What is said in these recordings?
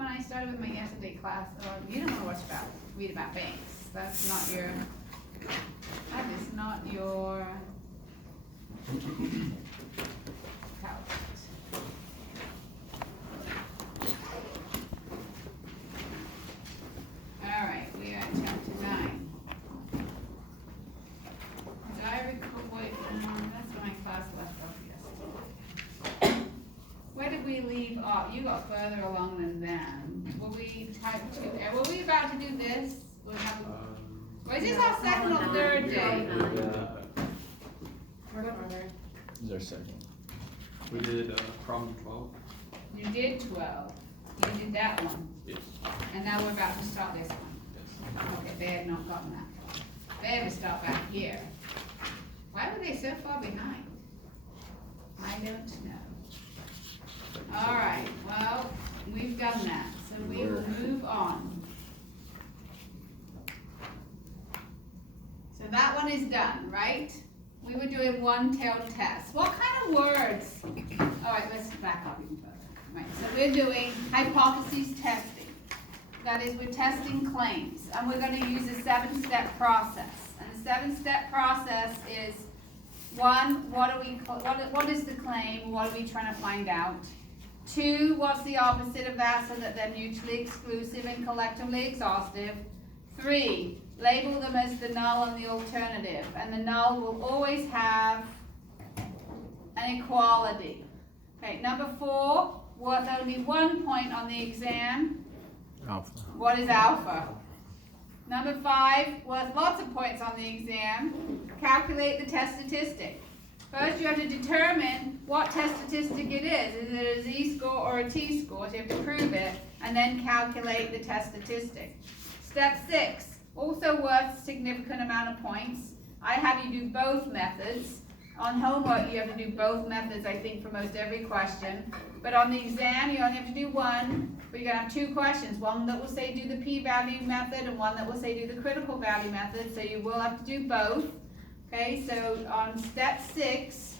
when I started with my yesterday class, you don't want to read about banks. That's not your, that is not your house. All right, we are at chapter 9. Did I record, wait, that's my class left off yesterday. Where did we leave off? You got further along than them. Were we about to do this? Is this our second or third day? This is our second. We did problem 12. You did 12. You did that one. Yes. And now we're about to start this one. Yes. Okay, they had not gotten that far. They had to start back here. Why were they so far behind? I don't know. All right, well, we've done that, so we will move on. So that one is done, right? We were doing one-tailed test. What kind of words? All right, let's back up even further. Right, so we're doing hypotheses testing. That is, we're testing claims, and we're going to use a 7-step process. And the 7-step process is, one, what is the claim? What are we trying to find out? 2, what's the opposite of that so that they're mutually exclusive and collectively exhaustive? 3, label them as the null and the alternative. And the null will always have an equality. Okay, number 4, worth only 1 point on the exam. Alpha. What is alpha? Number 5, worth lots of points on the exam. Calculate the test statistic. First, you have to determine what test statistic it is. Is it a z-score or a t-score? So you have to prove it, and then calculate the test statistic. Step 6, also worth significant amount of points. I have you do both methods. On homework, you have to do both methods, I think, for most every question. But on the exam, you only have to do one, but you're going to have 2 questions. One that will say do the p-value method, and one that will say do the critical value method, so you will have to do both. Okay, so on step 6,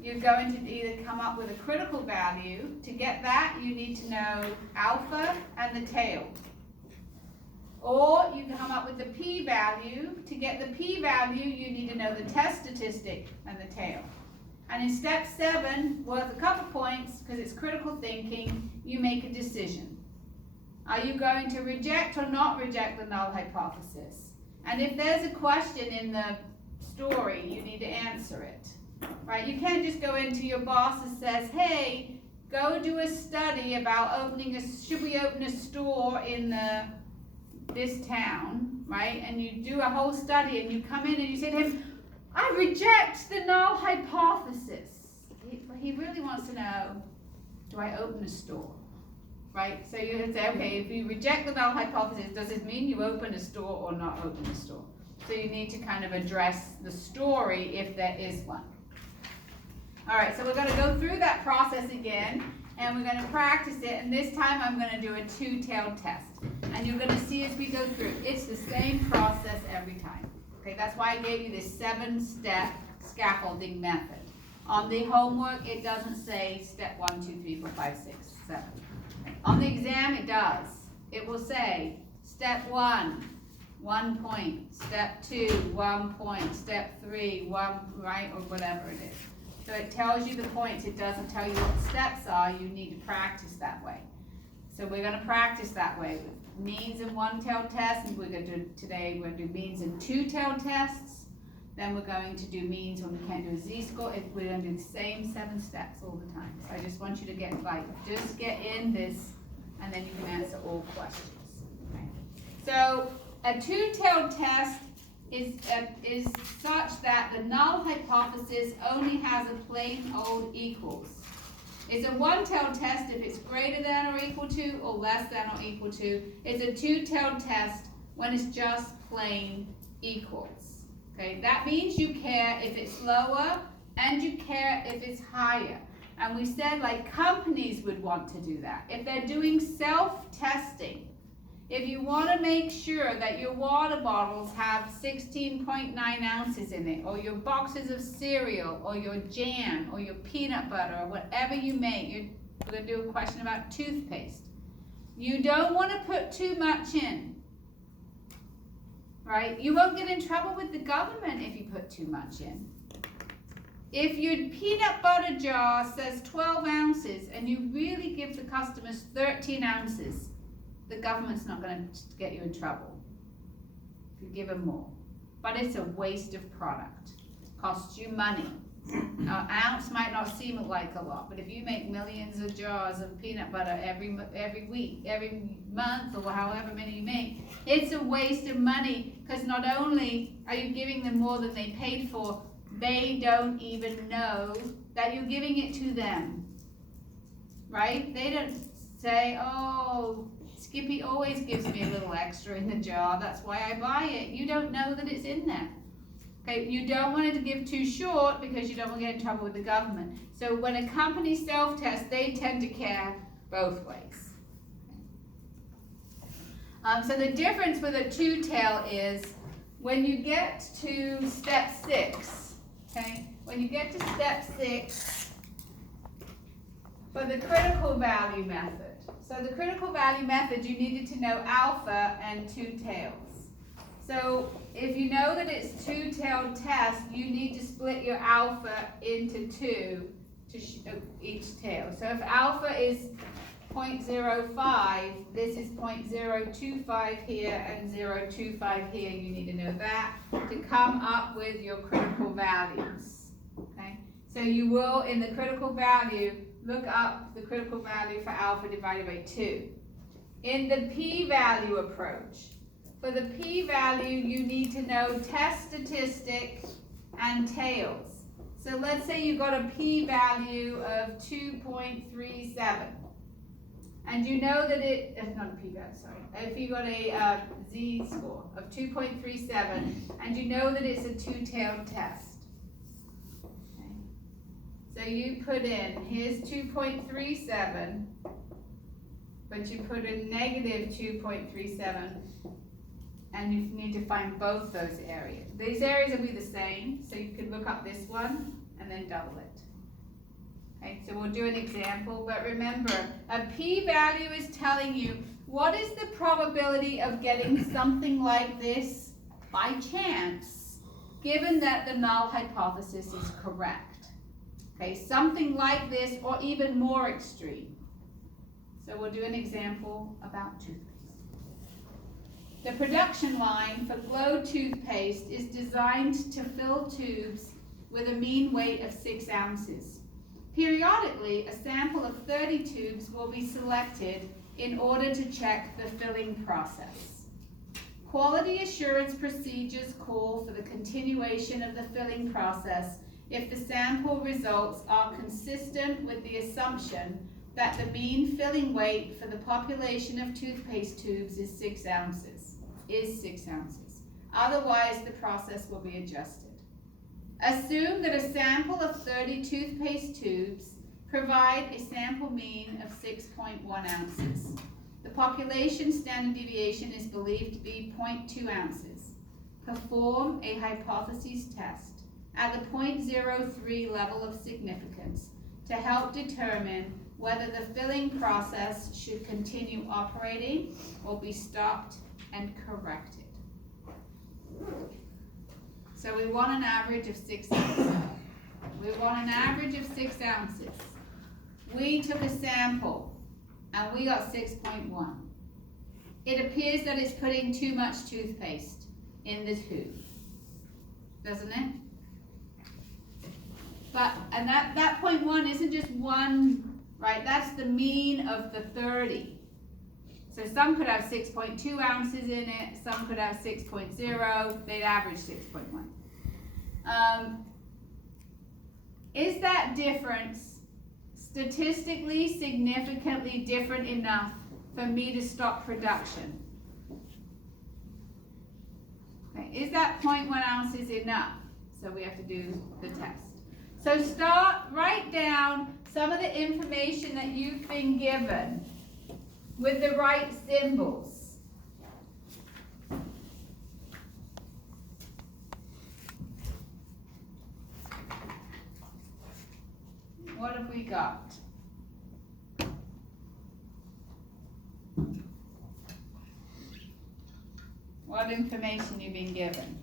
you're going to either come up with a critical value. To get that, you need to know alpha and the tail. Or you can come up with the p-value. To get the p-value, you need to know the test statistic and the tail. And in step 7, worth a couple points, because it's critical thinking, you make a decision. Are you going to reject or not reject the null hypothesis? And if there's a question in the story, you need to answer it. Right? You can't just go into your boss and says, hey, go do a study about should we open a store in this town, right? And you do a whole study and you come in and you say to him, I reject the null hypothesis. He really wants to know, do I open a store? Right? So you would say, okay, if you reject the null hypothesis, does it mean you open a store or not open a store? So you need to kind of address the story if there is one. All right, so we're going to go through that process again, and we're going to practice it, and this time I'm going to do a 2-tailed test. And you're going to see as we go through, it's the same process every time. Okay, that's why I gave you this 7-step scaffolding method. On the homework, it doesn't say step 1, 2, 3, 4, 5, 6, 7. Okay. On the exam, it does. It will say step 1, 1 point, step 2, 1 point, step 3, 1, right, or whatever it is. So it tells you the points. It doesn't tell you what the steps are. You need to practice that way. So we're going to practice that way with means and 1-tailed tests, and we're going to do today, we're going to do means and 2-tailed tests. Then we're going to do means when we can't do a z-score. We're going to do the same 7 steps all the time. So I just want you to get just get in this, and then you can answer all questions. Okay. So a 2-tailed test is such that the null hypothesis only has a plain old equals. It's a 1-tailed test if it's greater than or equal to or less than or equal to. It's a 2-tailed test when it's just plain equals. Okay, that means you care if it's lower and you care if it's higher. And we said like companies would want to do that. If they're doing self-testing, if you want to make sure that your water bottles have 16.9 ounces in it, or your boxes of cereal, or your jam, or your peanut butter, or whatever you make, we're going to do a question about toothpaste. You don't want to put too much in, right? You won't get in trouble with the government if you put too much in. If your peanut butter jar says 12 ounces and you really give the customers 13 ounces, the government's not going to get you in trouble if you give them more. But it's a waste of product. Costs you money. Now, an ounce might not seem like a lot, but if you make millions of jars of peanut butter every week, every month, or however many you make, it's a waste of money, because not only are you giving them more than they paid for, they don't even know that you're giving it to them, right? They don't say, oh, Skippy always gives me a little extra in the jar, that's why I buy it. You don't know that it's in there. Okay, you don't want it to give too short because you don't want to get in trouble with the government. So when a company self-tests, they tend to care both ways. So the difference with a two-tail is when you get to step 6, okay, when you get to step 6 for the critical value method. So the critical value method, you needed to know alpha and two tails. So if you know that it's two-tailed test, you need to split your alpha into 2 to each tail. So if alpha is 0.05, this is 0.025 here and 0.25 here, you need to know that to come up with your critical values. Okay? So you will, in the critical value, look up the critical value for alpha divided by 2. In the p-value approach, for the p-value, you need to know test statistic and tails. So let's say you got a p-value of 2.37. And you know that it's not a p-value, sorry. If you got a z-score of 2.37, and you know that it's a two-tailed test. Okay. So you put in, here's 2.37, but you put in negative 2.37, and you need to find both those areas. These areas will be the same, so you can look up this one and then double it. Okay, so we'll do an example, but remember, a p-value is telling you what is the probability of getting something like this by chance, given that the null hypothesis is correct. Okay, something like this or even more extreme. So we'll do an example about toothpaste. The production line for Glow toothpaste is designed to fill tubes with a mean weight of 6 ounces. Periodically, a sample of 30 tubes will be selected in order to check the filling process. Quality assurance procedures call for the continuation of the filling process if the sample results are consistent with the assumption that the mean filling weight for the population of toothpaste tubes is 6 ounces. Otherwise, the process will be adjusted. Assume that a sample of 30 toothpaste tubes provide a sample mean of 6.1 ounces. The population standard deviation is believed to be 0.2 ounces. Perform a hypothesis test at the 0.03 level of significance to help determine whether the filling process should continue operating or be stopped and corrected. So we want an average of 6 ounces. We want an average of 6 ounces. We took a sample and we got 6.1. It appears that it's putting too much toothpaste in the tube, doesn't it? And that 0.1 isn't just one, right? That's the mean of the 30. So some could have 6.2 ounces in it, some could have 6.0, they'd average 6.1. Is that difference statistically significantly different enough for me to stop production? Okay. Is that 0.1 ounces enough? So we have to do the test. So write down some of the information that you've been given with the right symbols. What have we got? What information you've been given?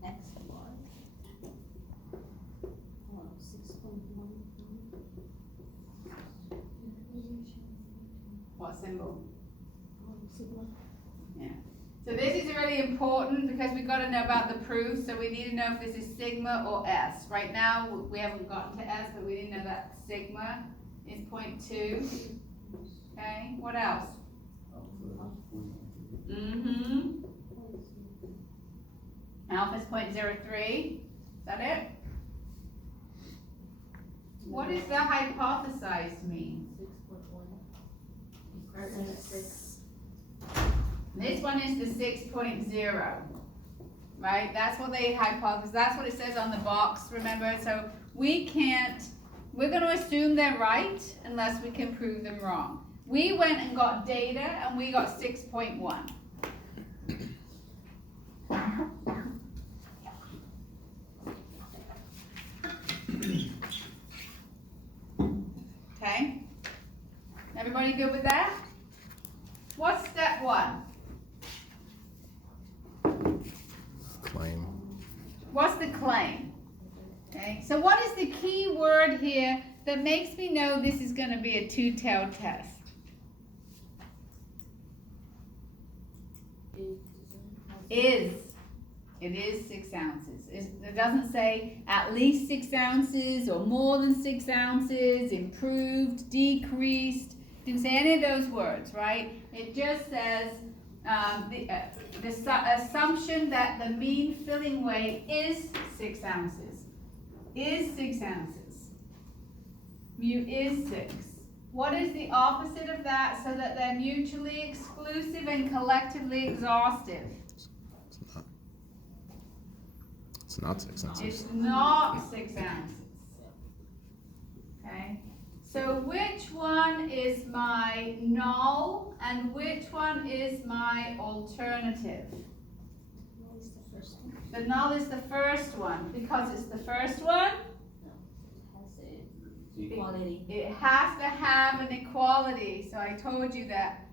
Next one. 6.1. What symbol? Sigma. Yeah. So this is really important because we've got to know about the proof, so we need to know if this is sigma or S. Right now, we haven't gotten to S, but we didn't know that sigma is 0.2. Okay, what else? Mm-hmm. Alpha is 0.03. Is that it? What does the hypothesized mean? 6.1. This one is the 6.0, right? That's what they hypothesize. That's what it says on the box, remember? So we're going to assume they're right unless we can prove them wrong. We went and got data and we got 6.1. Okay? Everybody good with that? What's step 1? Claim. What's the claim? Okay, so what is the key word here that makes me know this is going to be a two-tailed test? Is. It is 6 ounces. It doesn't say at least 6 ounces or more than 6 ounces, improved, decreased. It didn't say any of those words, right? It just says the assumption that the mean filling weight is 6 ounces. Is 6 ounces. Mu is 6. What is the opposite of that so that they're mutually exclusive and collectively exhaustive? It's not 6 ounces. It's not 6 ounces. Okay? So which one is my null and which one is my alternative? What is the first one? The null is the first one because it's the first one. Has a equality. It has to have an equality. So I told you that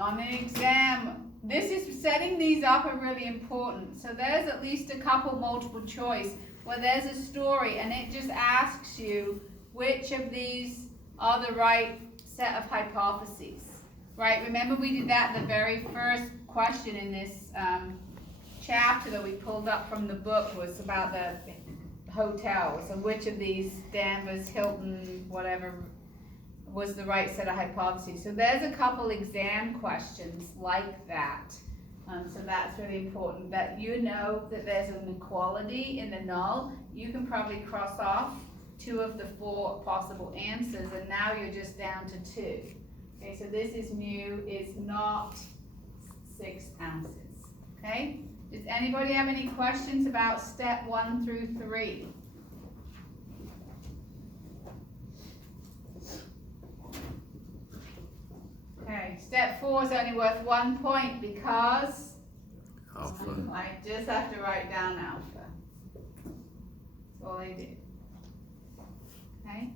on the exam. This is setting these up are really important. So there's at least a couple multiple choice where there's a story and it just asks you which of these are the right set of hypotheses, right? Remember we did that the very first question in this chapter that we pulled up from the book was about the hotels. So which of these, Danvers, Hilton, whatever, was the right set of hypotheses. So there's a couple exam questions like that. So that's really important that you know that there's an equality in the null. You can probably cross off 2 of the 4 possible answers and now you're just down to 2. Okay, so this is mu is not 6 ounces. Okay, does anybody have any questions about step 1 through 3? Okay, step 4 is only worth 1 point because Alpha. I just have to write down alpha. That's all I do. Okay?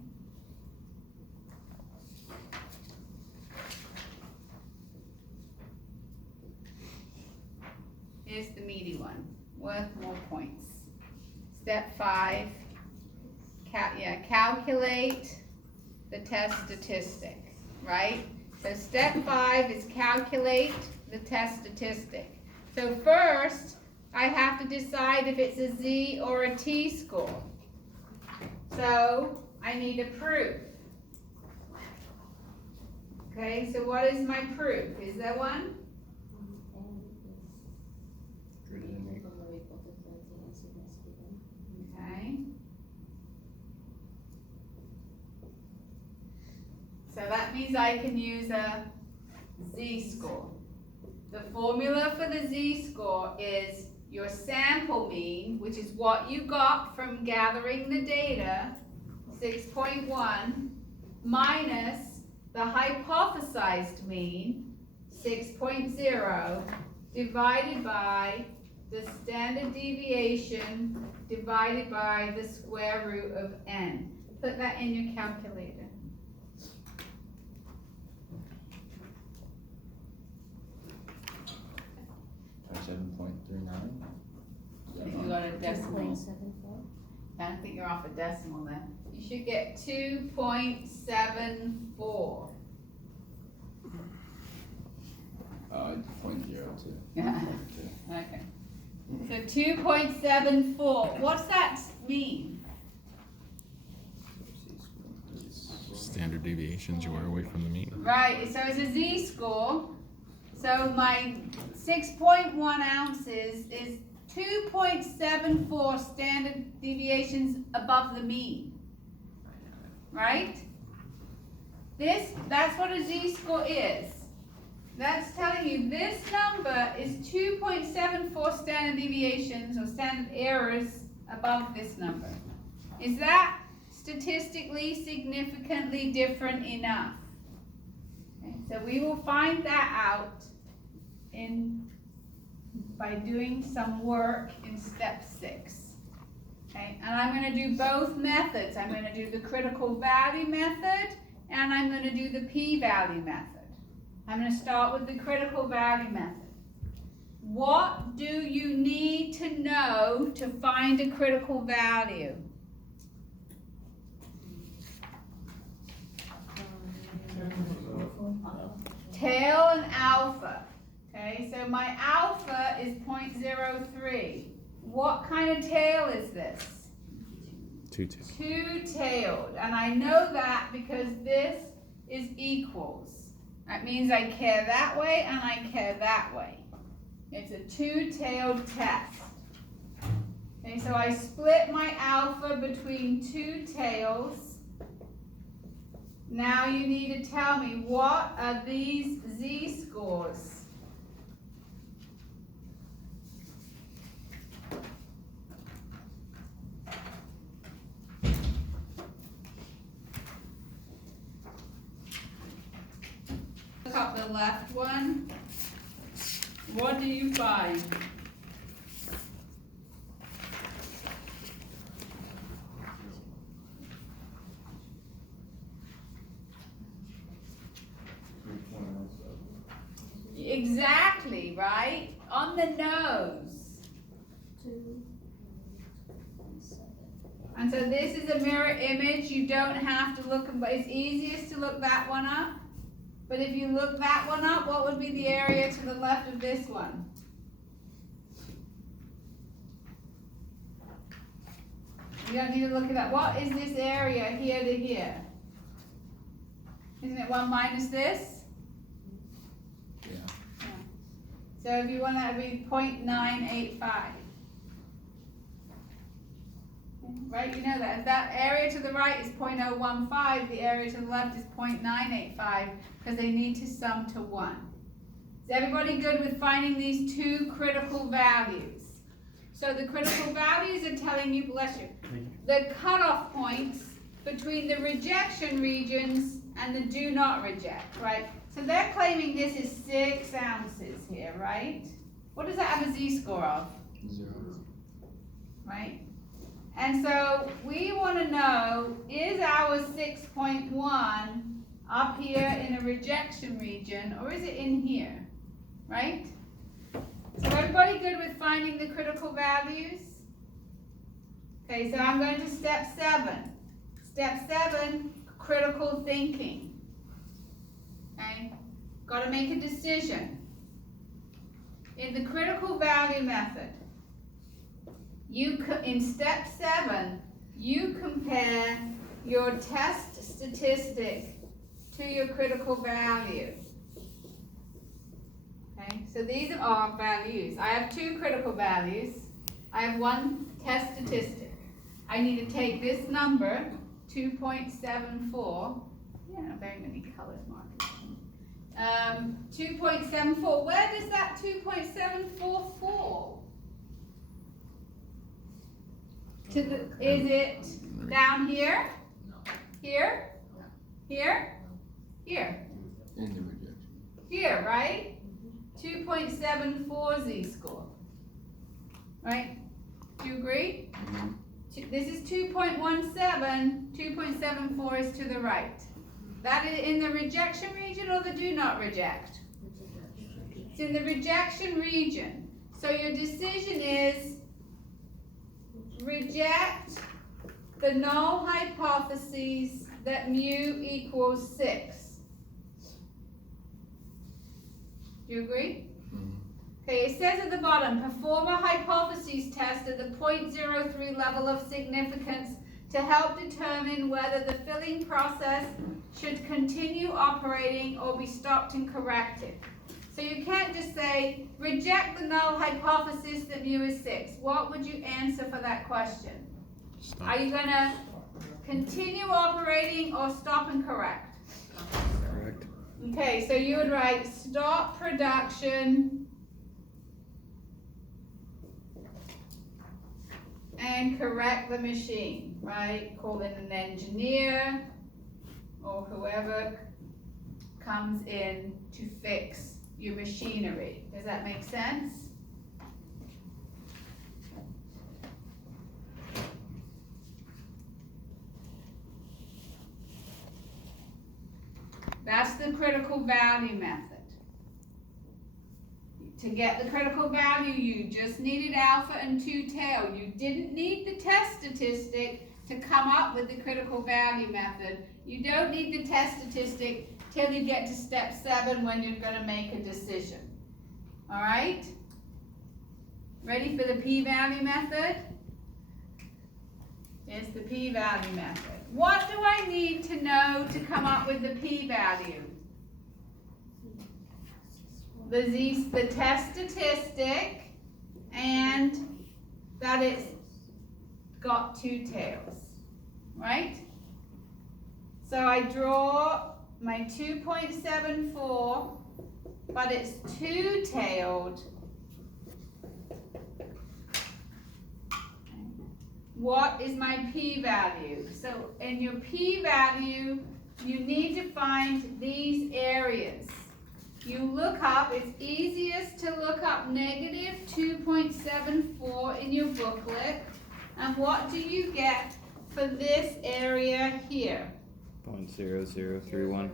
Here's the meaty one, worth more points. Step 5, calculate the test statistic, right? So step 5 is calculate the test statistic. So first, I have to decide if it's a Z or a T score. So I need a proof. Okay, so what is my proof? Is there one? Okay. So that means I can use a Z-score. The formula for the Z-score is your sample mean, which is what you got from gathering the data, 6.1, minus the hypothesized mean, 6.0, divided by the standard deviation divided by the square root of n. put that in your calculator. Or 7.39? If you got a decimal. 2.74. I don't think you're off a decimal then. You should get 2.74. Oh, 0.02. Yeah. Okay. So 2.74. What's that mean? Standard deviations you are away from the mean. Right, so it's a z-score. So my 6.1 ounces is 2.74 standard deviations above the mean. Right? That's what a z-score is. That's telling you this number is 2.74 standard deviations or standard errors above this number. Is that statistically significantly different enough? Okay, so we will find that out by doing some work in step 6. Okay, and I'm going to do both methods. I'm going to do the critical value method and I'm going to do the p-value method. I'm going to start with the critical value method. What do you need to know to find a critical value? Tail and alpha. Okay, so my alpha is 0.03. What kind of tail is this? Two-tailed. And I know that because this is equals. That means I care that way and I care that way. It's a two-tailed test. Okay, so I split my alpha between two tails. Now you need to tell me, what are these z-scores? Look up the left one. What do you find? Exactly, right? On the nose. 2.7. And so this is a mirror image. You don't have to look, but it's easiest to look that one up. But if you look that one up, what would be the area to the left of this one? You don't need to look at that. What is this area here to here? Isn't it 1 minus this? Yeah. So if you want that to be 0.985. Right, you know that. If that area to the right is 0.015, the area to the left is 0.985 because they need to sum to 1. Is everybody good with finding these two critical values? So the critical values are telling you, bless you, the cutoff points between the rejection regions and the do not reject, right? So they're claiming this is 6 ounces here, right? What does that have a z-score of? 0. Right? And so we want to know, is our 6.1 up here in the rejection region or is it in here? Right? So everybody good with finding the critical values? Okay, so I'm going to step 7. Step 7, critical thinking. Okay? Got to make a decision. In the critical value method, in step 7, you compare your test statistic to your critical value. Okay, so these are our values. I have 2 critical values. I have 1 test statistic. I need to take this number, 2.74. Yeah, not very many colors marked. 2.74. Where does that 2.74 fall? Is it down here? Here? Here? Here? In the rejection. Here, right? 2.74 z-score. Right? Do you agree? This is 2.17, 2.74 is to the right. That is in the rejection region or the do not reject? It's in the rejection region. So your decision is reject the null hypotheses that mu equals 6. Do you agree? Okay, it says at the bottom, perform a hypotheses test at the 0.03 level of significance to help determine whether the filling process should continue operating or be stopped and corrected. So you can't just say, reject the null hypothesis that mu is 6. What would you answer for that question? Stop. Are you gonna continue operating or stop and correct? Correct. Okay, so you would write stop production and correct the machine, right? Call in an engineer or whoever comes in to fix your machinery. Does that make sense? That's the critical value method. To get the critical value, you just needed alpha and 2 tail. You didn't need the test statistic to come up with the critical value method. You don't need the test statistic till you get to step 7 when you're going to make a decision. All right? Ready for the p-value method? It's the p-value method. What do I need to know to come up with the p-value? The test statistic and that it's got 2 tails, right? So I draw my 2.74, but it's 2-tailed. What is my p-value? So in your p-value, you need to find these areas. You look up, it's easiest to look up negative 2.74 in your booklet. And what do you get for this area here? 0.0031.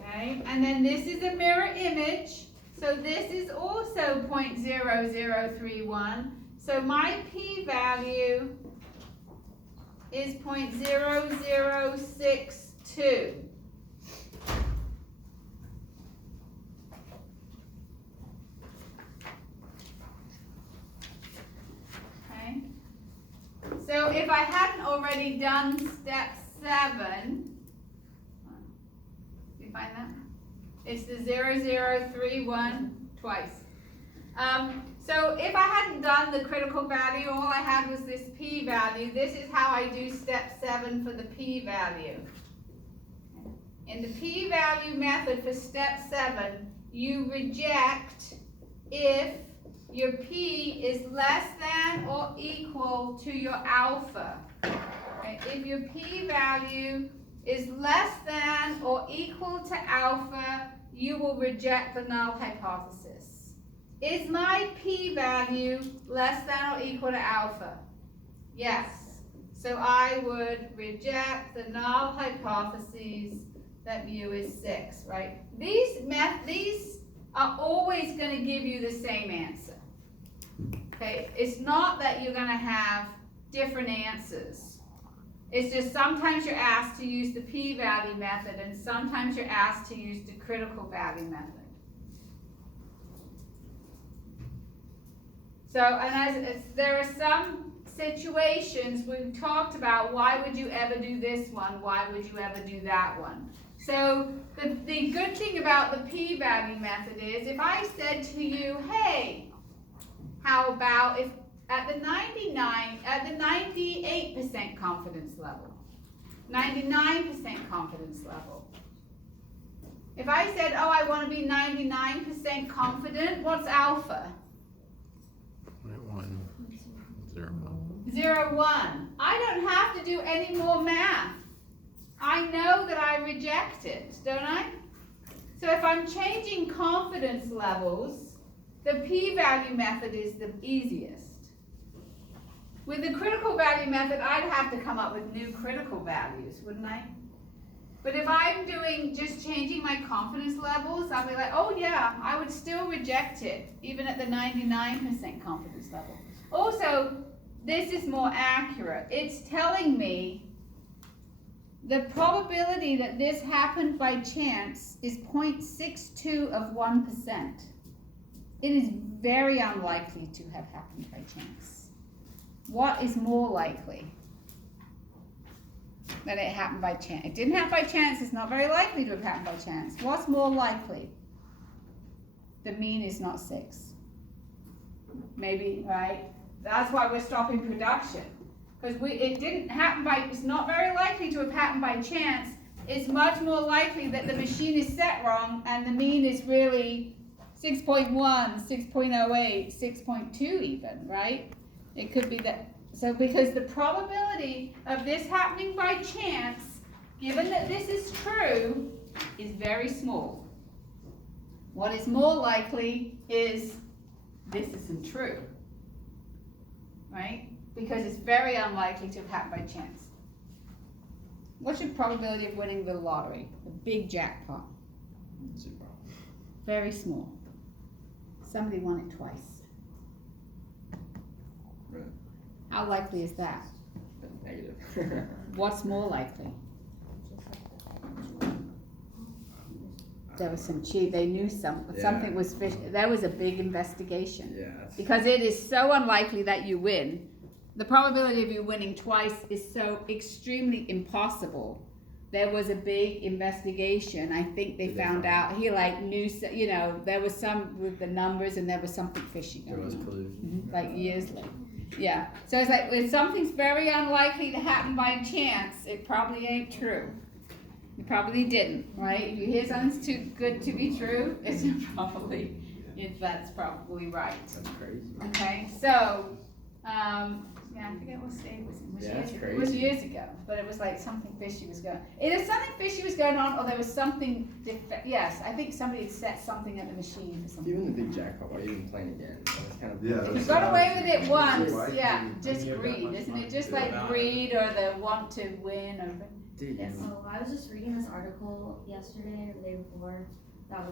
Okay, and then this is a mirror image. So this is also 0.0031. So my p-value is 0.0062. Okay. So if I hadn't already done step 7, you find that? It's the 0031 twice. So if I hadn't done the critical value, all I had was this p-value. This is how I do step 7 for the p-value. In the p-value method for step 7, you reject if your p is less than or equal to your alpha. Okay? If your p-value is less than or equal to alpha, you will reject the null hypothesis. Is my p-value less than or equal to alpha? Yes. So I would reject the null hypotheses that mu is 6, right? These are always going to give you the same answer. Okay? It's not that you're going to have different answers. It's just sometimes you're asked to use the p-value method and sometimes you're asked to use the critical value method. So, and there are some situations we've talked about, why would you ever do this one? Why would you ever do that one? So the good thing about the p-value method is if I said to you, hey, how about if at the 98% confidence level, 99% confidence level, if I said, oh, I want to be 99% confident, what's alpha? 0.1. I don't have to do any more math. I know that I reject it, don't I? So if I'm changing confidence levels, the p-value method is the easiest. With the critical value method, I'd have to come up with new critical values, wouldn't I? But if I'm doing, just changing my confidence levels, I'll be like, oh yeah, I would still reject it, even at the 99% confidence level. Also, this is more accurate. It's telling me the probability that this happened by chance is 0.62 of 1%. It is very unlikely to have happened by chance. What is more likely? That it happened by chance. It didn't happen by chance. It's not very likely to have happened by chance. What's more likely? The mean is not 6. Maybe, right? That's why we're stopping production. Because it didn't happen by, it's not very likely to have happened by chance. It's much more likely that the machine is set wrong and the mean is really 6.1, 6.08, 6.2 even, right? It could be that. So because the probability of this happening by chance, given that this is true, is very small. What is more likely is this isn't true, right? Because it's very unlikely to have happened by chance. What's your probability of winning the lottery, the big jackpot? 0. Very small. Somebody won it twice. Right. How likely is that? Negative. What's more likely? There was some cheat. They knew something was fish. There was a big investigation. Yeah. Because it is so unlikely that you win. The probability of you winning twice is so extremely impossible. There was a big investigation. I think they found out. He like knew, there was some with the numbers and there was something fishy There going was on. collusion. Like years later. Yeah. So it's like if something's very unlikely to happen by chance, it probably ain't true. You probably didn't, right? If you hear something's too good to be true, that's probably right. That's crazy. Okay, so, I forget what state it was in. Yeah, that's It was crazy. years ago, but it was like something fishy was going. Either something fishy was going on, or there was something. Yes, I think somebody had set something at the machine for something. Even the big jackpot, why even playing again? That's kind of Yeah, If you that's- got away with it once, Why yeah, did just you give that greed, much isn't money it? Just to like that? greed or the want to win or. Dude, Yes. Oh, I was just reading this article yesterday or the day before. It's kind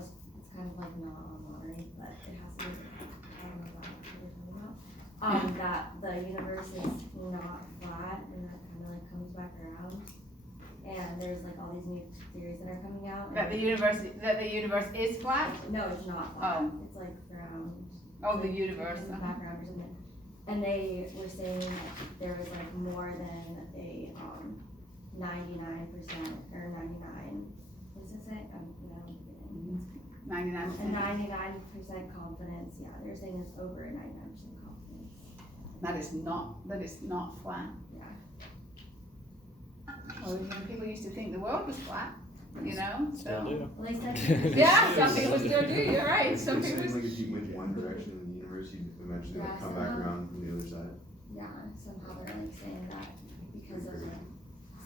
of like not on lottery, but it has to do with, I don't know what we're talking about. That the universe is not flat and that kind of like comes back around. And there's like all these new theories that are coming out. That the universe is flat? No, it's not flat. Oh. It's like round. Oh, the universe. In the background or something. And they were saying that there was like more than a 99% or 99. What does it say? No, I'm kidding. 99%. A 99% confidence. Yeah, they're saying it's over a 99% confidence. That it's not flat. Yeah. Well, people used to think the world was flat, Still so. do. Well, they said. Yeah, some people still do, you're right, some It people. seems like if you went one direction in the universe, you'd eventually Yeah, come back somehow. around from the other side. Yeah, somehow they're like saying that because of the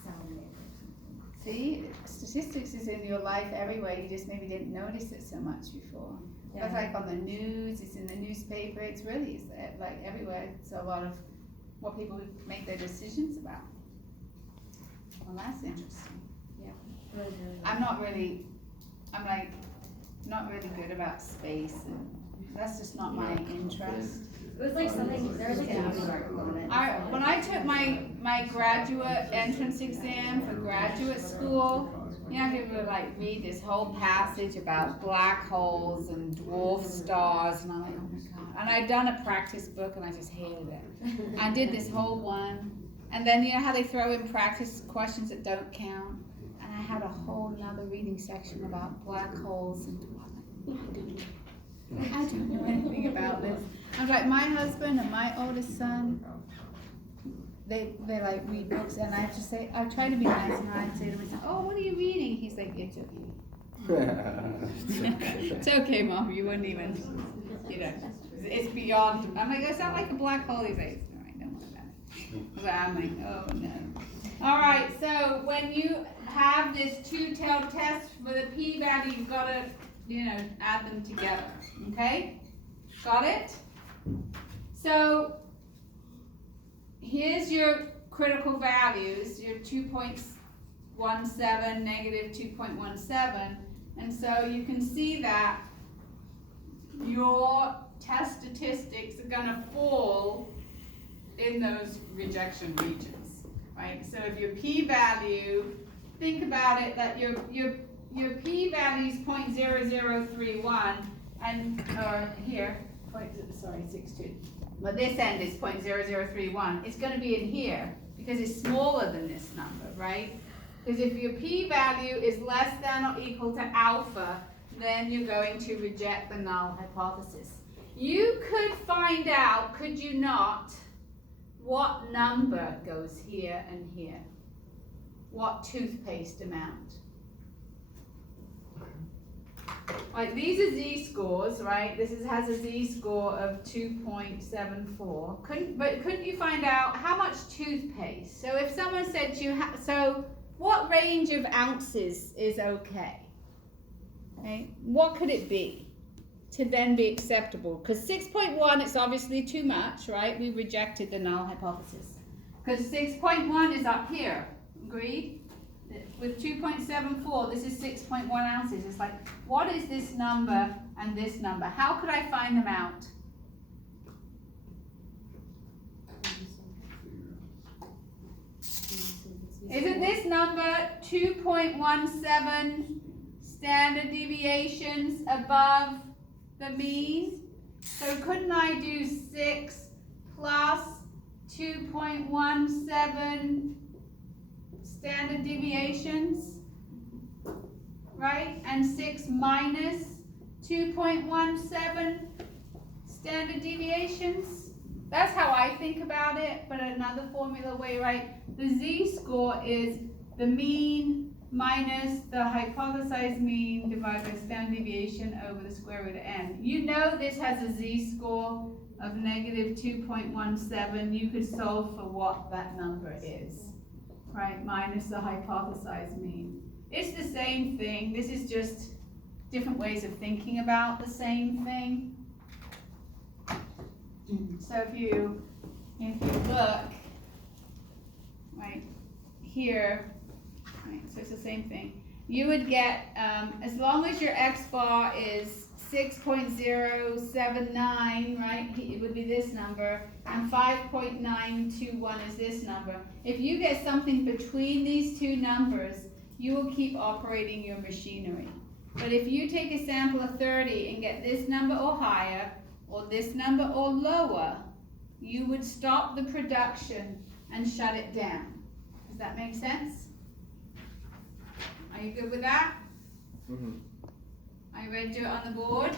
sound wave or something. See, statistics is in your life everywhere, you just maybe didn't notice it so much before. It's like on the news, it's in the newspaper, it's really, like everywhere, it's a lot of what people make their decisions about. Well, that's interesting. Really, really I'm not really good about space, and that's just not my interest. It was like something, there was like a news article on it. When I took my graduate entrance exam for graduate school, people would like read this whole passage about black holes and dwarf stars, and I'm like, oh my god. And I'd done a practice book, and I just hated it. I did this whole one, and then you know how they throw in practice questions that don't count? And I had a whole nother reading section about black holes, and I don't know anything about this. I was like, my husband and my oldest son, they like read books, and I have to say, I try to be nice, and I say to myself, oh, what are you reading? He's like, it's okay. It's okay, Mom, you wouldn't even, it's beyond, I'm like, it's not like a black hole. He's like, all right, don't worry about it. I'm like, oh no. All right, so when you have this two-tailed test for the p-value, you've got to, add them together, okay? Got it? So, here's your critical values, your 2.17, negative 2.17, and so you can see that your test statistics are gonna fall in those rejection regions, right? So if your p-value, think about it that your p-value is 0.0031 and, or here, 62. Well, this end is 0.0031. It's gonna be in here because it's smaller than this number, right? Because if your p-value is less than or equal to alpha, then you're going to reject the null hypothesis. You could find out, could you not, what number goes here and here? What toothpaste amount? Like these are z-scores, right? This has a z-score of 2.74. Couldn't you find out how much toothpaste? So if someone said to you, so what range of ounces is okay? Okay, what could it be to then be acceptable? Because 6.1, it's obviously too much, right? We rejected the null hypothesis. Because 6.1 is up here, agreed? With 2.74, this is 6.1 ounces. It's like, what is this number and this number? How could I find them out? Isn't this number 2.17 standard deviations above the mean? So couldn't I do 6 plus 2.17 standard deviations, right? And 6 minus 2.17 standard deviations? That's how I think about it, but another formula way, right? The z-score is the mean minus the hypothesized mean divided by standard deviation over the square root of n. You know this has a z-score of negative 2.17. You could solve for what that number is, right? Minus the hypothesized mean. It's the same thing. This is just different ways of thinking about the same thing. So if you look, right, here, right, so it's the same thing. You would get, as long as your x bar is 6.079, right, it would be this number, and 5.921 is this number. If you get something between these two numbers, you will keep operating your machinery. But if you take a sample of 30 and get this number or higher, or this number or lower, you would stop the production and shut it down. Does that make sense? Are you good with that? Mm-hmm. Are you ready to do it on the board?